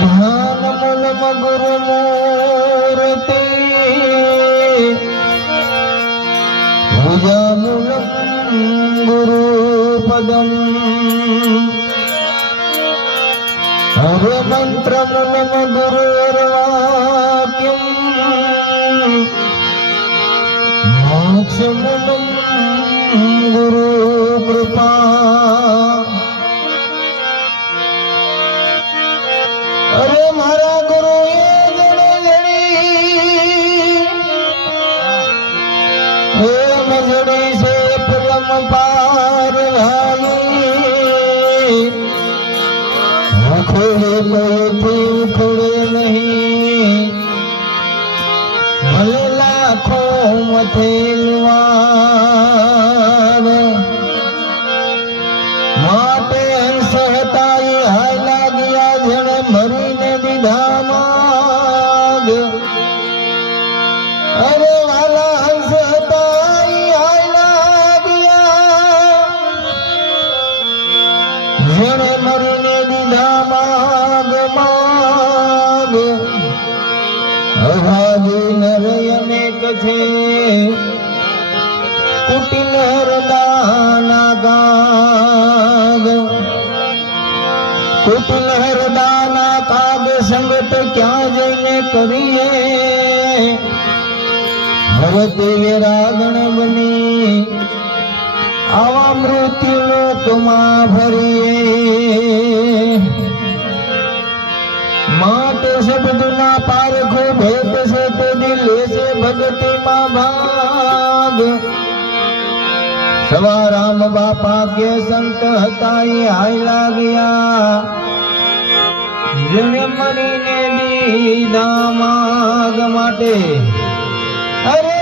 ध्यान मूलम गुरु मूर्ति पूजा मूलम गुरु पदम हरे मंत्र मूलम गुरु वाक्यम मोक्ष मूलम गुरु कृपा अरे मारा गुरु मजड़ी से परम पार खोड़े खोड़े नहीं भले लाखों मथेलवार माटे हंस हताई हाय लागिया जने मरीने दीधा माग अरे वाला हंस हताई हाय लागिया जने मरीने दीधा माग माग अभागी नरयनेक छे कुटिल हरदाना गाग कुटिल हरदाना काग संगत क्या जઈને करिए भरते विरागण बनी आवा मृत्यु लोक मां भरिए माटे शब्द ना पारखो भेद से तो दिल से भगति मां भाग सवा राम बापा के संत हताई हाय लागिया जने मरीने दीधा माग माटे अरे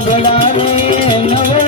ગાબડાને નવે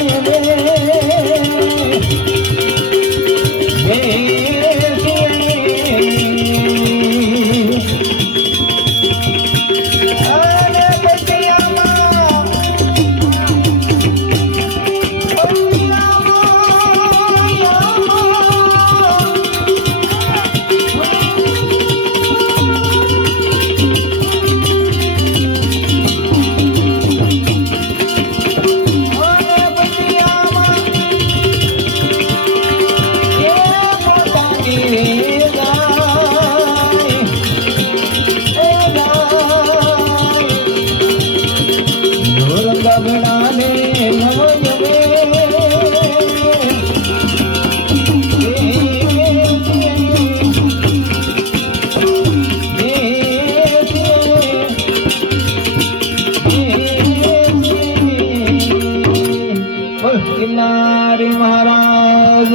કિનારી મહારાજ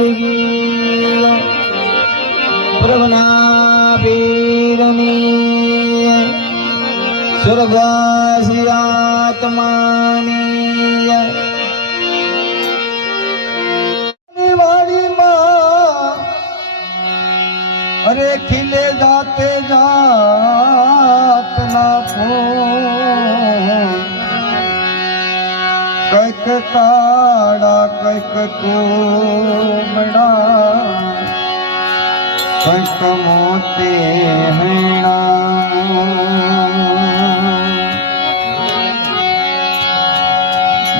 પ્રભના પીરની સ્વર્ગવાસી આત્માની વાડીમાં અરે ખીલે જાતે જાત ના ફૂલ કઈક કાળા કઈક કોમડા કઈક મોતે હેણા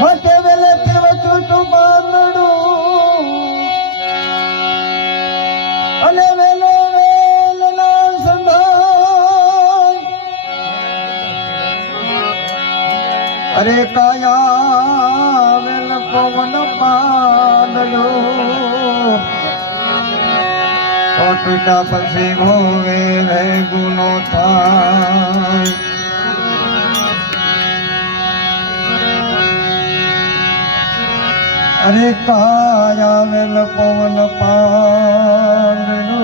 મતે વેલે તિરવચું બાંધડું અને વેલે વેલ ના સંધાય અરે કાયા વેલ પવન પાલડો ટૂટા પછી હોવે હે ગુનો થાય અરે કાયા વેલ પવન પાલડો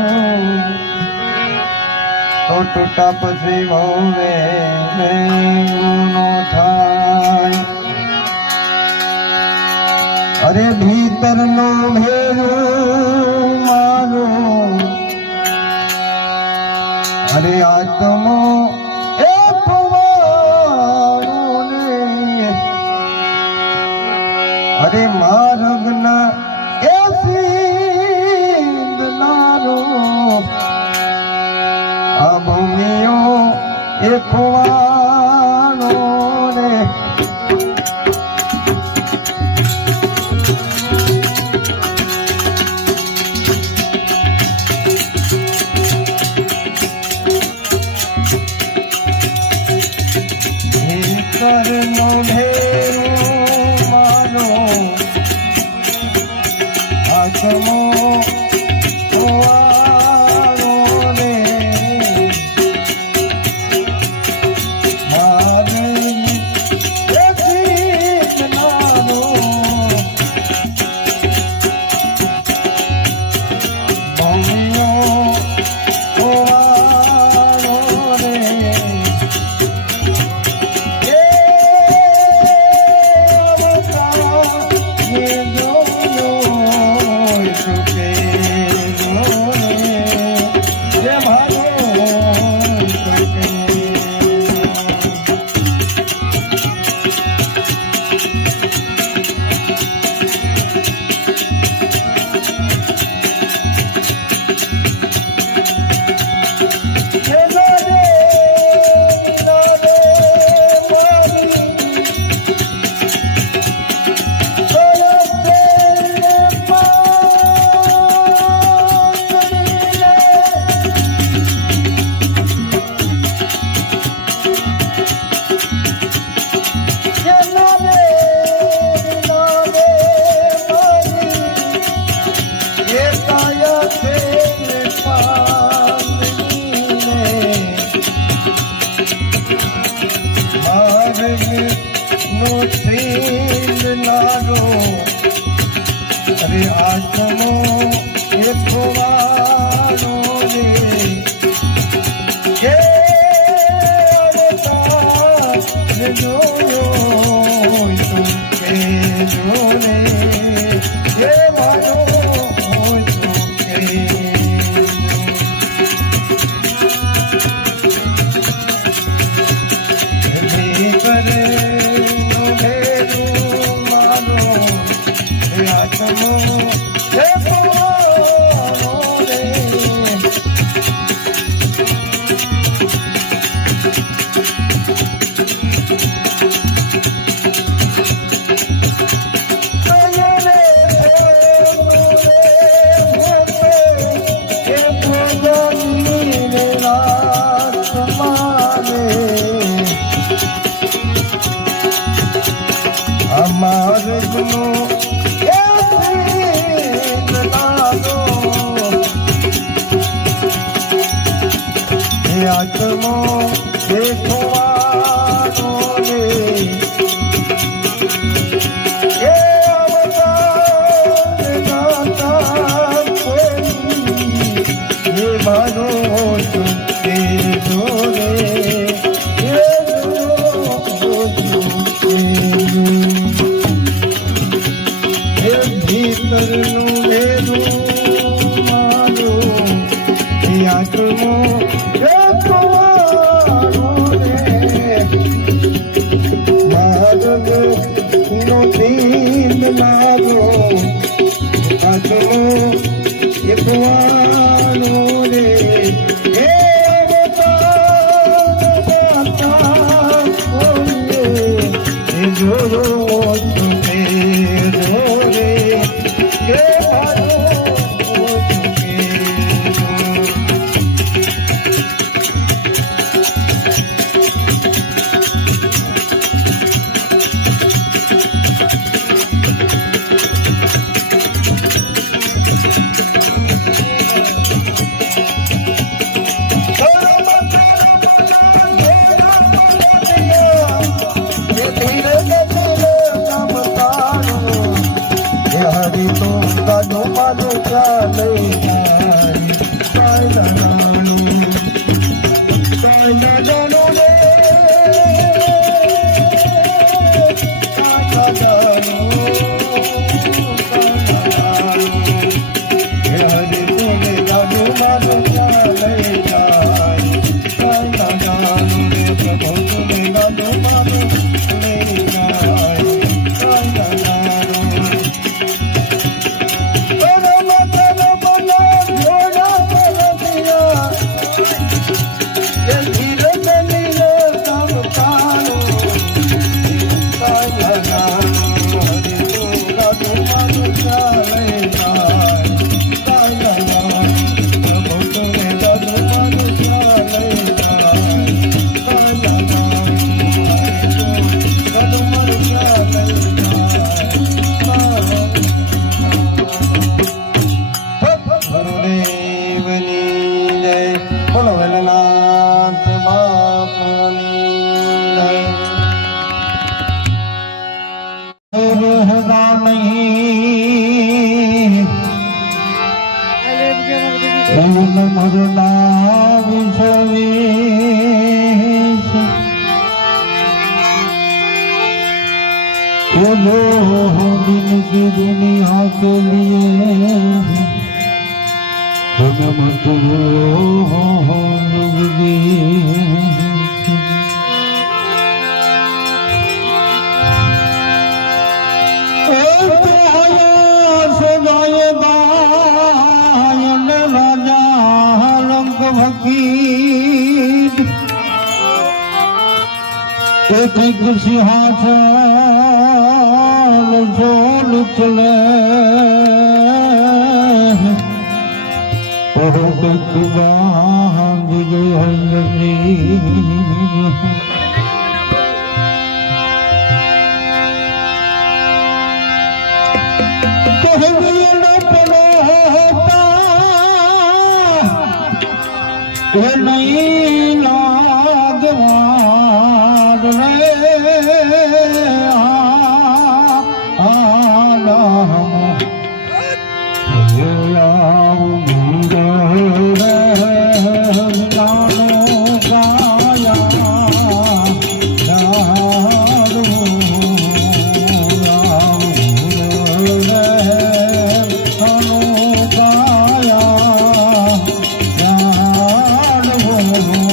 ટૂટા પછી હોવે હે ગુનો થાય અરે ભીતર નો ભેરું મારું અરે આત્મો એક વાળુને અરે માર્ગ ના એ સિંધનારો આ ભૂમિઓ એક વાળો રે કરનો ભેરો મારો આત્મો વાળો રે મારી નાનો ભૂમિયો વાળો રે અરે આત્મો એક વાળો રે કે અવતાર જોયો માર્ગનો એ લાલો એ આત્મો દેખવાનો ને એ અવતાર ગાતા કોઈ એ મારો તે જોરે ભીતરનું વેદું મારું એ આત્મો દેખવાનો ને માર્ગનો દીન લાગો આત્મો દેખવાનો ને એ અવતાર ગાતા કોઈએ એ જોયો તુમે જોરે કે ભારો તુમે की दुनिया के लिए हमें मत हो सिंहासन झोल चले नहीं लागवार Oh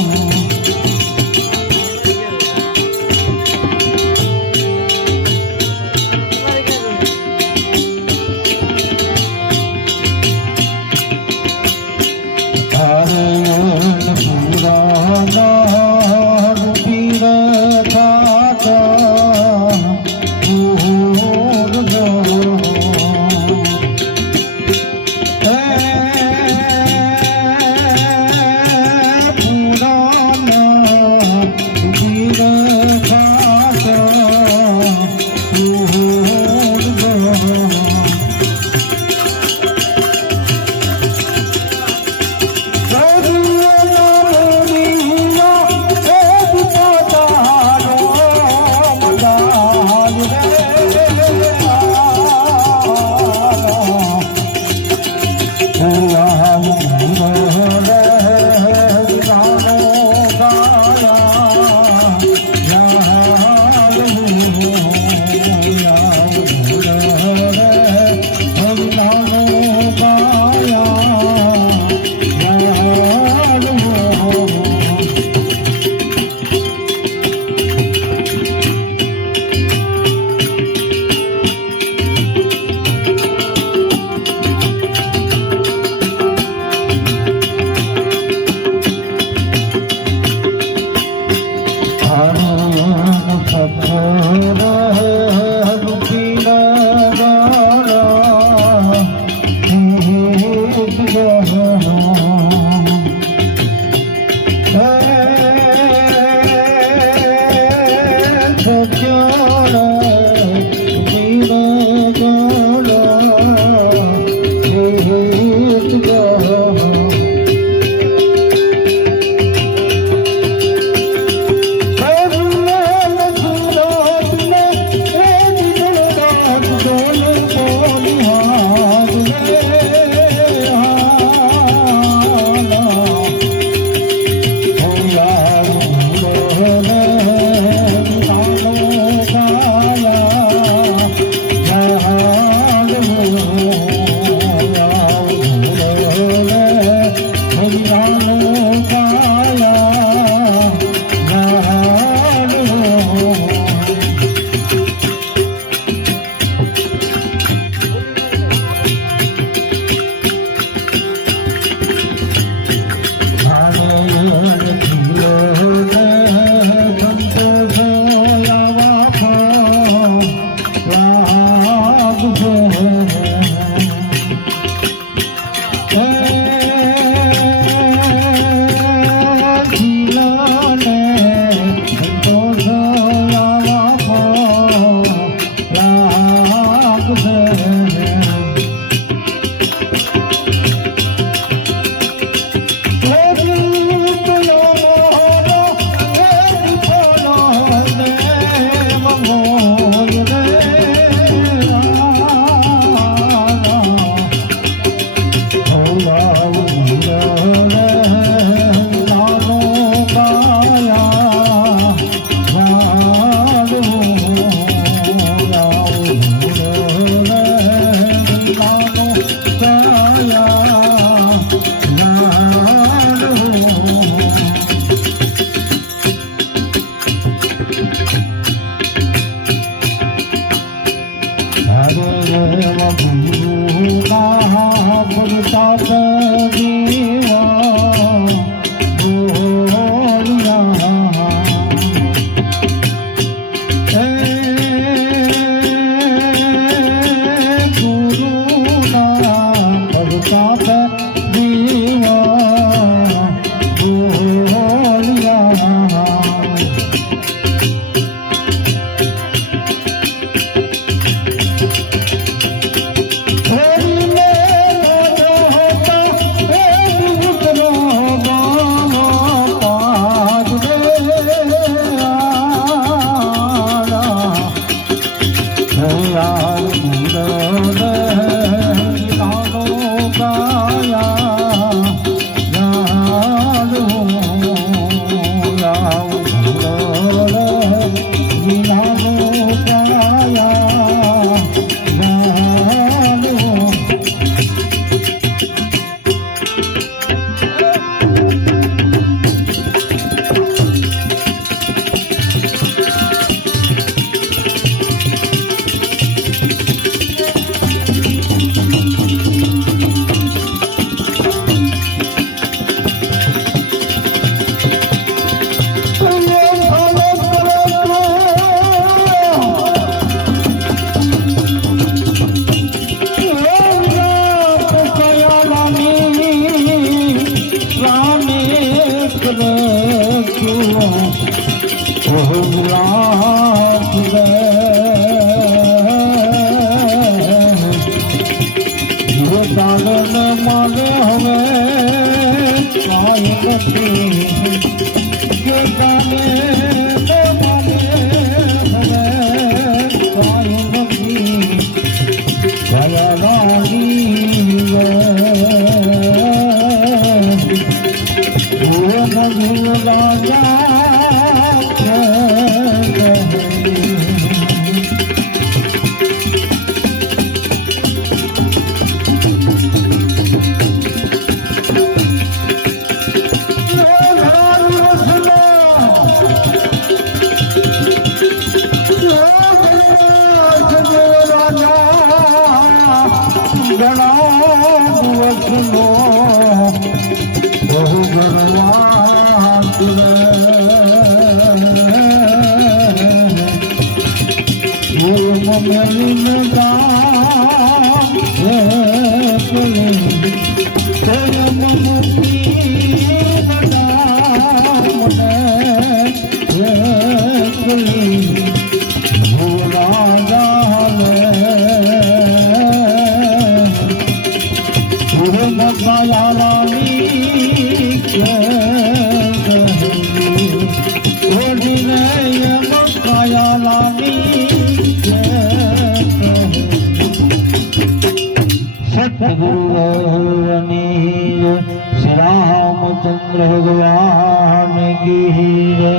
रामचंद्र भगवान की जय।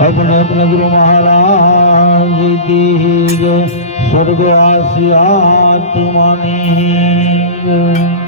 अपने अपने गुरु महाराज की जय। स्वर्गवासी आत्मानी जय।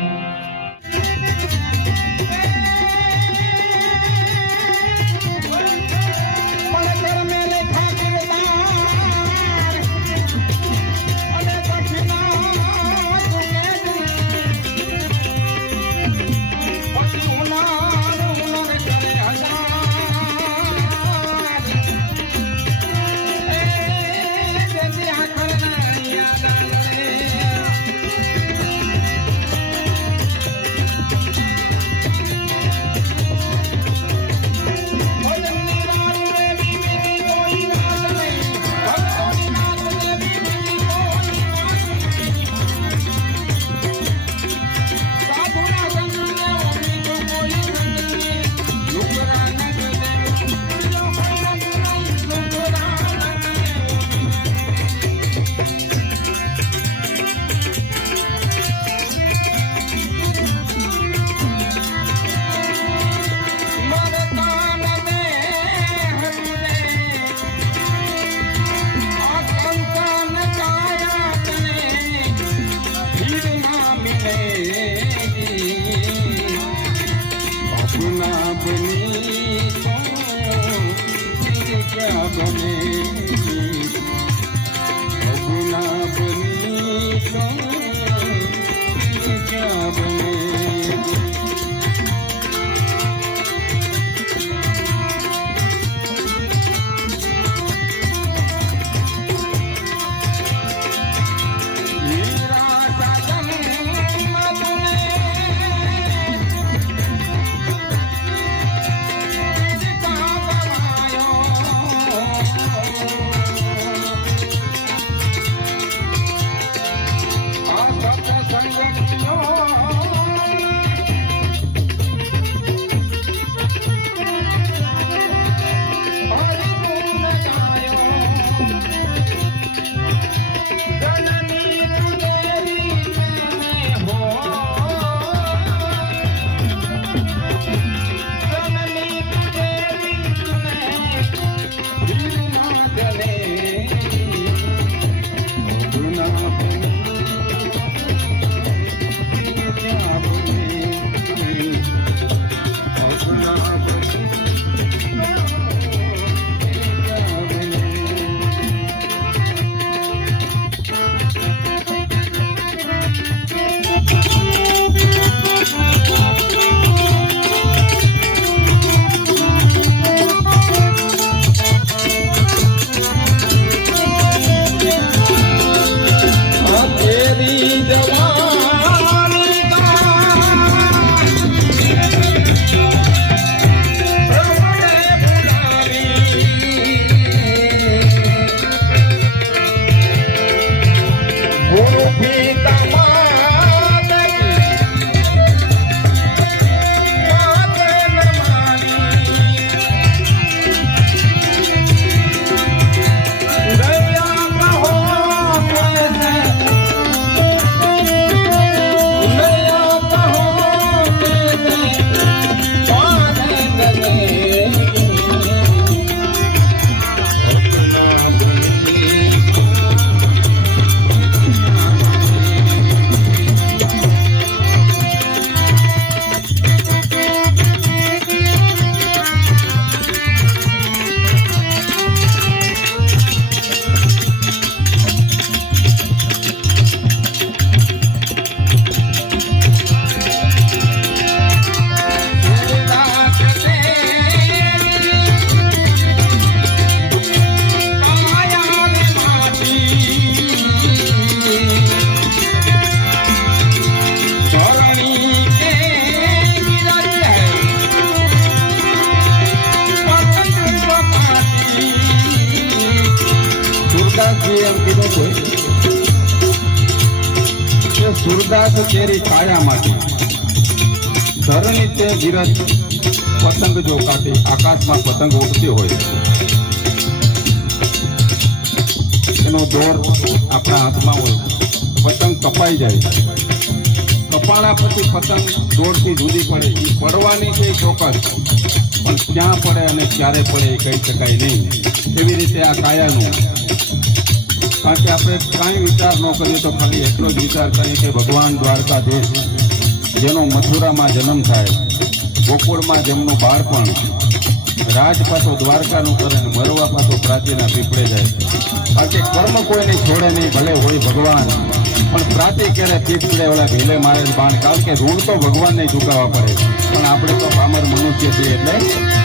નિર્દાસ તેરી કાયામાંથી ધરણી તે વિરત પતંગ જો કાઢી આકાશમાં પતંગ ઉડતી હોય એનો દોર આપણા હાથમાં હોય પતંગ કપાઈ જાય કપાણા પછી પતંગ દોરથી જુદી પડે એ પડવાની છે ચોક્કસ પણ ક્યાં પડે અને ક્યારે પડે એ કહી શકાય નહીં એવી રીતે આ કાયાનું કારણ કે આપણે કાંઈ વિચાર ન કરીએ તો ખાલી એટલો જ વિચાર કરીએ કે ભગવાન દ્વારકાધીશ જેનો મથુરામાં જન્મ થાય ગોકુળમાં જેમનું બાળપણ રાજ પાછો દ્વારકાનું કરે ને મરવા પાછો પ્રાચીના પીપળે જાય કારણ કે કર્મ કોઈને છોડે નહીં ભલે હોય ભગવાન પણ પ્રાચી ક્યારે પીપળે ઓલા ભીલે મારે બાણ કારણ કે ઋણ તો ભગવાનને ચૂકવવા પડે પણ આપણે તો પામર મનુષ્ય છીએ એટલે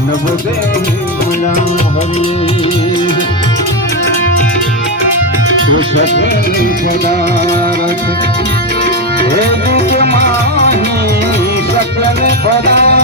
માનવ દેહ હરી સુષક પદાર્થ હે દુઃખ માહી સકલ પદાર્થ